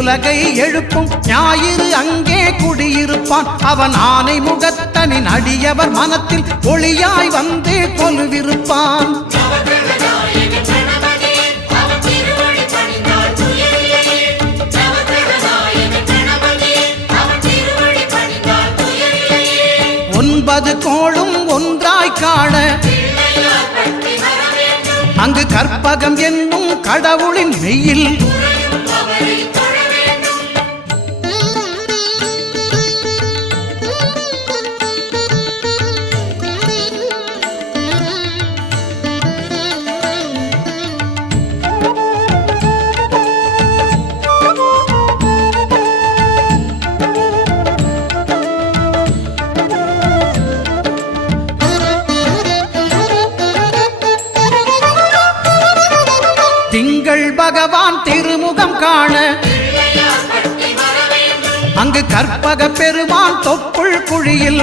உலகை எழுப்பும் ஞாயிறு அங்கே குடியிருப்பான். அவன் ஆனை முகத்தனின் அடியவர் மனத்தில் ஒளியாய் வந்து கொலுவிருப்பான். ஒன்பது கோளும் ஒன்றாய் காண அங்கு கற்பகம் என்னும் கடவுளின் மெய்யில் திங்கள் பகவான் திருமுகம் காண அங்கு கற்பக பெருமான் தொப்புள் குழியில்